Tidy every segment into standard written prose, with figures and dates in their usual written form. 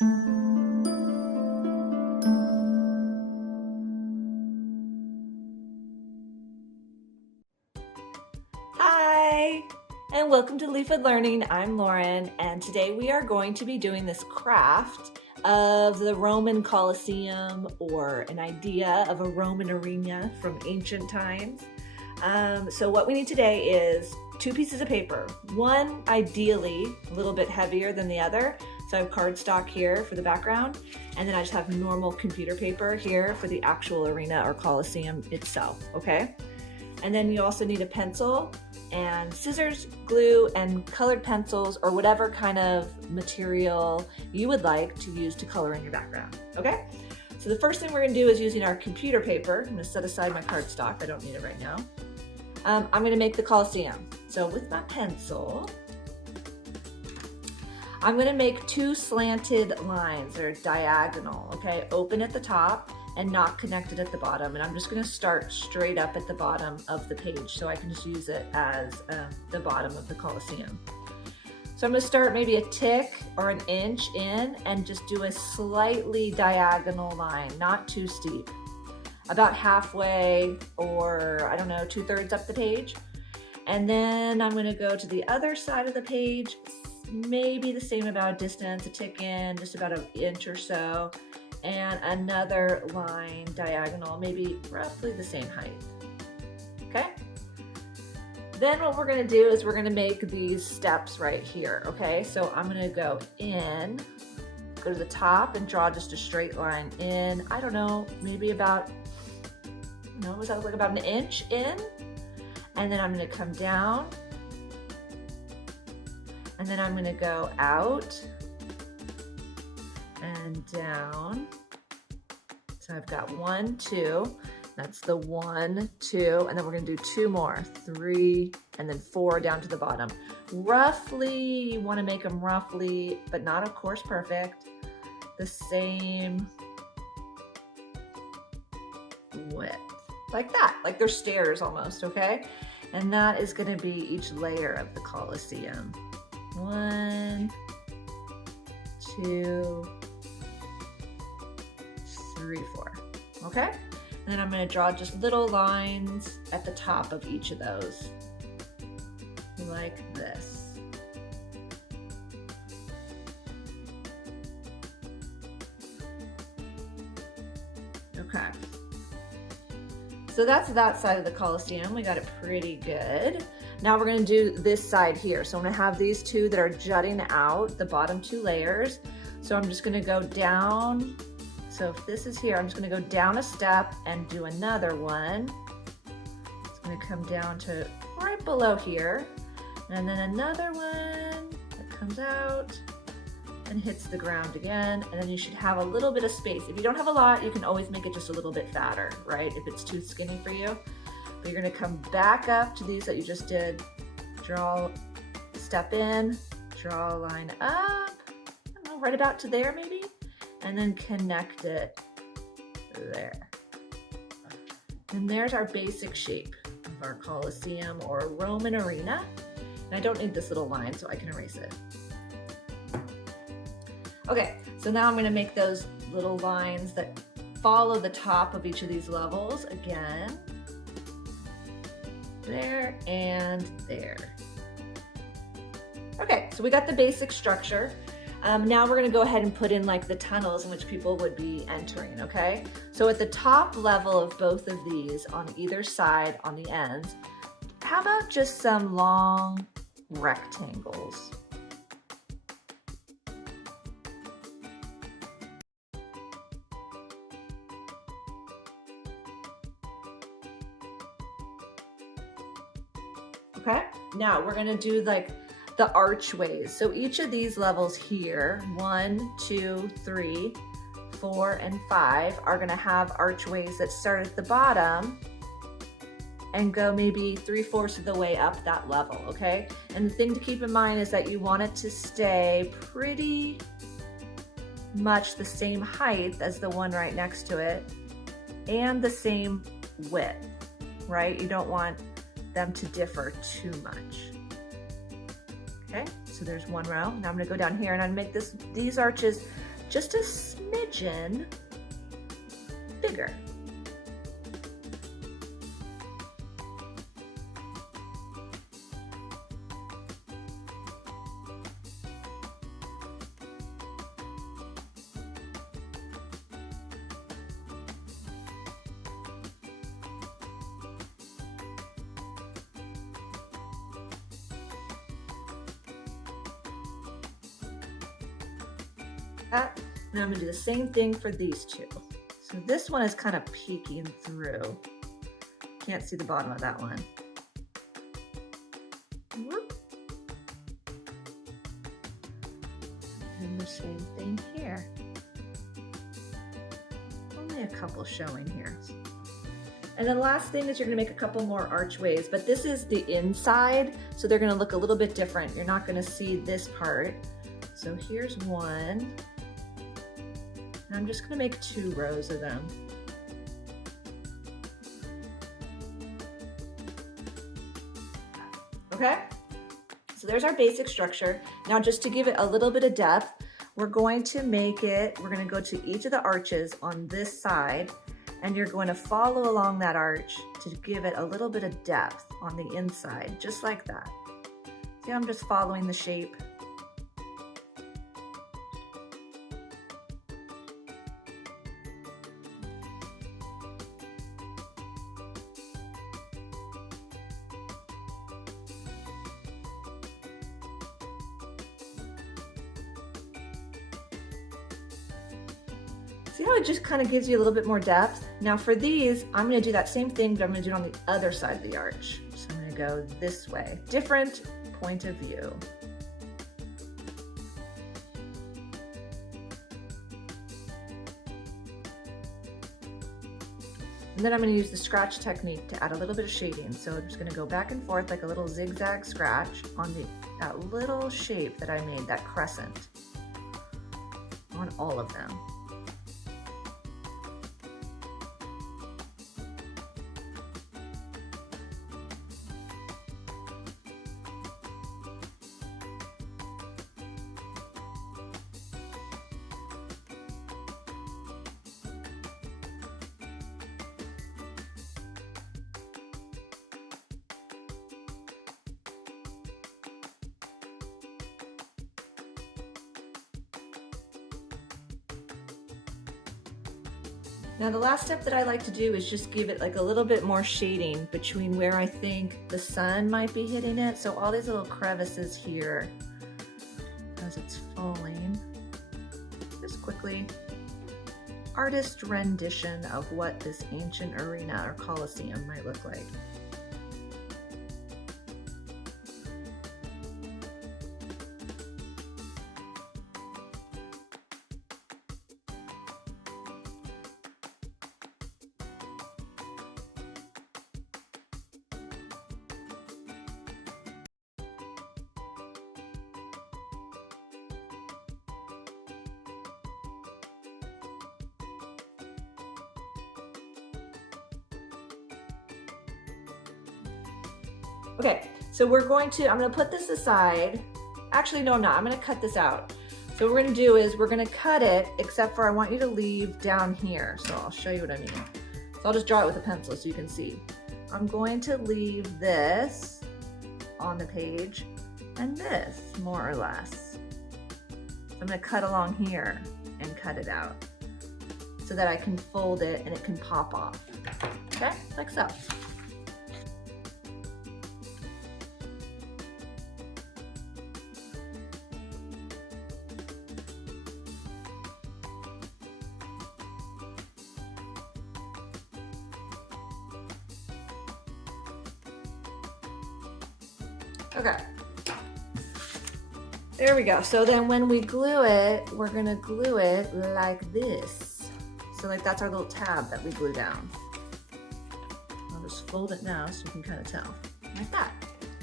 Hi, and welcome to Leafwood Learning. I'm Lauren, and today we are going to be doing this craft of the Roman Colosseum, or an idea of a Roman arena from ancient times. So what we need today is 2 pieces of paper, one ideally a little bit heavier than the other. So I have cardstock here for the background, and then I just have normal computer paper here for the actual arena or Colosseum itself, okay? And then you also need a pencil and scissors, glue, and colored pencils, or whatever kind of material you would like to use to color in your background, okay? So the first thing we're gonna do is using our computer paper. I'm gonna set aside my cardstock, I don't need it right now. I'm gonna make the Colosseum. So with my pencil, I'm gonna make 2 slanted lines that are diagonal, okay? Open at the top and not connected at the bottom. And I'm just gonna start straight up at the bottom of the page so I can just use it as the bottom of the Colosseum. So I'm gonna start maybe a tick or an inch in and just do a slightly diagonal line, not too steep. About halfway, or I don't know, 2/3 up the page. And then I'm gonna go to the other side of the page, maybe the same about a distance, a tick in, just about an inch or so, and another line diagonal, maybe roughly the same height, okay? Then what we're gonna do is we're gonna make these steps right here, okay? So I'm gonna go in, go to the top and draw just a straight line in, I don't know, maybe about, was that like about an inch in? And then I'm gonna come down, and then I'm gonna go out and down. So I've got 1, 2, that's the 1, 2, and then we're gonna do 2 more, 3, and then 4 down to the bottom. Roughly, you wanna make them roughly, but not of course perfect, the same width. Like that, like they're stairs almost, okay? And that is gonna be each layer of the Colosseum. 1, 2, 3, 4, okay? And then I'm gonna draw just little lines at the top of each of those, like this. Okay. So that's that side of the Colosseum. We got it pretty good. Now we're gonna do this side here. So I'm gonna have these 2 that are jutting out, the bottom 2 layers. So I'm just gonna go down. So if this is here, I'm just gonna go down a step and do another one. It's gonna come down to right below here. And then another one that comes out and hits the ground again, and then you should have a little bit of space. If you don't have a lot, you can always make it just a little bit fatter, right? If it's too skinny for you. But you're gonna come back up to these that you just did, draw, step in, draw a line up, I don't know, right about to there maybe, and then connect it there. And there's our basic shape of our Colosseum or Roman arena. And I don't need this little line, so I can erase it. Okay, so now I'm gonna make those little lines that follow the top of each of these levels again. There and there. Okay, so we got the basic structure. Now we're gonna go ahead and put in like the tunnels in which people would be entering, okay? So at the top level of both of these on either side on the ends, how about just some long rectangles? Okay, now we're gonna do like the archways. So each of these levels here, 1, 2, 3, 4, and 5 are gonna have archways that start at the bottom and go maybe 3/4 of the way up that level, okay? And the thing to keep in mind is that you want it to stay pretty much the same height as the one right next to it and the same width, right? You don't want them to differ too much. Okay, so there's one row. Now I'm gonna go down here and I'd make these arches just a smidgen bigger. That, and I'm gonna do the same thing for these two. So this one is kind of peeking through. Can't see the bottom of that one. Whoop. And the same thing here. Only a couple showing here. And then last thing is you're gonna make a couple more archways, but this is the inside, so they're gonna look a little bit different. You're not gonna see this part. So here's one. And I'm just gonna make 2 rows of them. Okay, so there's our basic structure. Now just to give it a little bit of depth, we're going to go to each of the arches on this side, and you're going to follow along that arch to give it a little bit of depth on the inside, just like that. See, I'm just following the shape. See how it just kind of gives you a little bit more depth? Now for these, I'm gonna do that same thing, but I'm gonna do it on the other side of the arch. So I'm gonna go this way. Different point of view. And then I'm gonna use the scratch technique to add a little bit of shading. So I'm just gonna go back and forth like a little zigzag scratch on that little shape that I made, that crescent, on all of them. Now the last step that I like to do is just give it like a little bit more shading between where I think the sun might be hitting it. So all these little crevices here, as it's falling, just quickly, artist rendition of what this ancient arena or Colosseum might look like. Okay, so I'm gonna put this aside. Actually, no, I'm not. I'm gonna cut this out. So what we're gonna do is we're gonna cut it, except for I want you to leave down here. So I'll show you what I mean. So I'll just draw it with a pencil so you can see. I'm going to leave this on the page and this, more or less. So I'm gonna cut along here and cut it out so that I can fold it and it can pop off. Okay, like so. Okay, there we go. So then when we glue it, we're gonna glue it like this. So like that's our little tab that we glue down. I'll just fold it now so you can kind of tell, like that,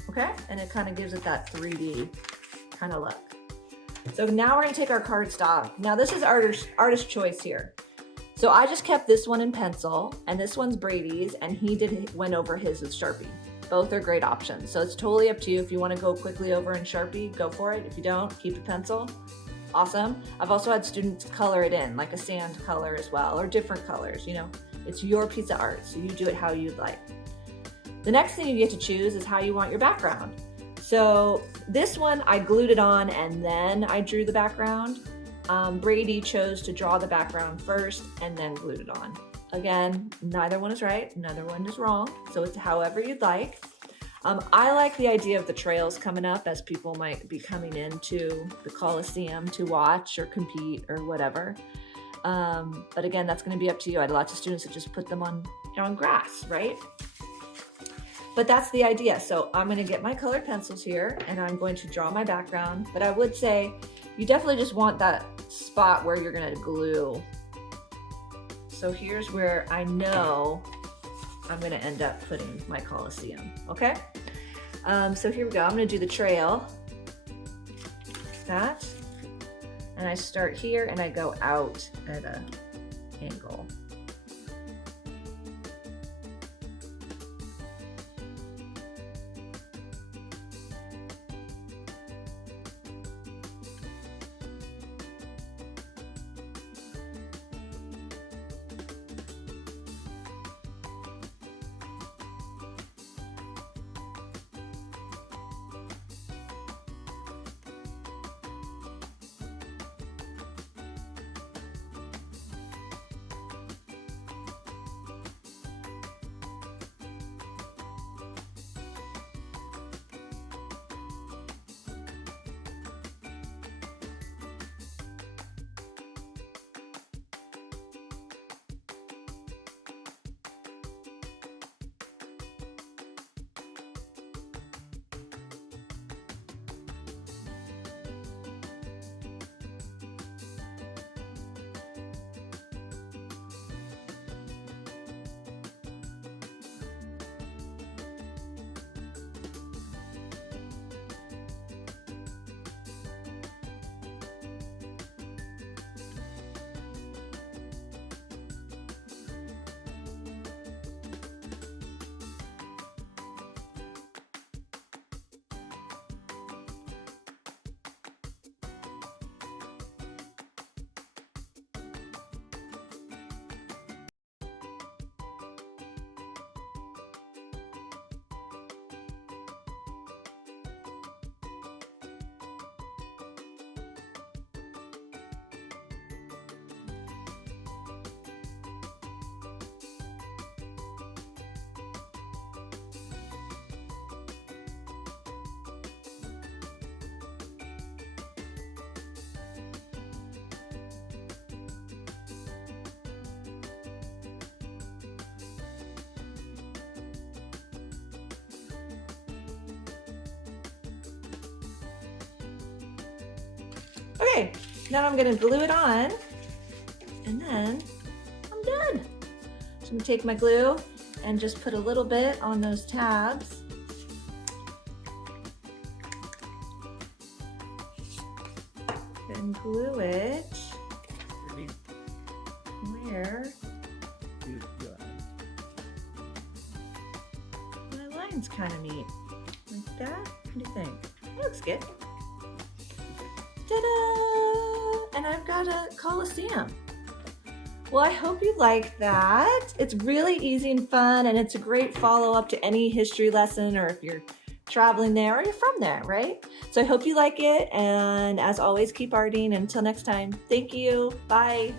okay? And it kind of gives it that 3D kind of look. So now we're gonna take our cardstock. Now this is artist choice here. So I just kept this one in pencil and this one's Brady's, and he went over his with Sharpie. Both are great options. So it's totally up to you. If you want to go quickly over in Sharpie, go for it. If you don't, keep a pencil. Awesome. I've also had students color it in, like a sand color as well, or different colors, you know. It's your piece of art, so you do it how you'd like. The next thing you get to choose is how you want your background. So this one, I glued it on and then I drew the background. Brady chose to draw the background first and then glued it on. Again, neither one is right, neither one is wrong, so it's however you'd like. I like the idea of the trails coming up as people might be coming into the Colosseum to watch or compete or whatever. But again, that's going to be up to you. I had lots of students that just put them on grass, right? But that's the idea. So I'm going to get my colored pencils here and I'm going to draw my background. But I would say you definitely just want that spot where you're going to glue. So here's where I know I'm going to end up putting my Colosseum. Okay? So here we go. I'm going to do the trail. That. And I start here and I go out at an angle. Okay, now I'm gonna glue it on and then I'm done. So I'm gonna take my glue and just put a little bit on those tabs. And glue it where my lines kind of meet. Like that? What do you think? That looks good. Ta-da! And I've got a Colosseum. Well, I hope you like that. It's really easy and fun, and it's a great follow-up to any history lesson, or if you're traveling there or you're from there, right? So I hope you like it, and as always, keep arting. Until next time, thank you. Bye.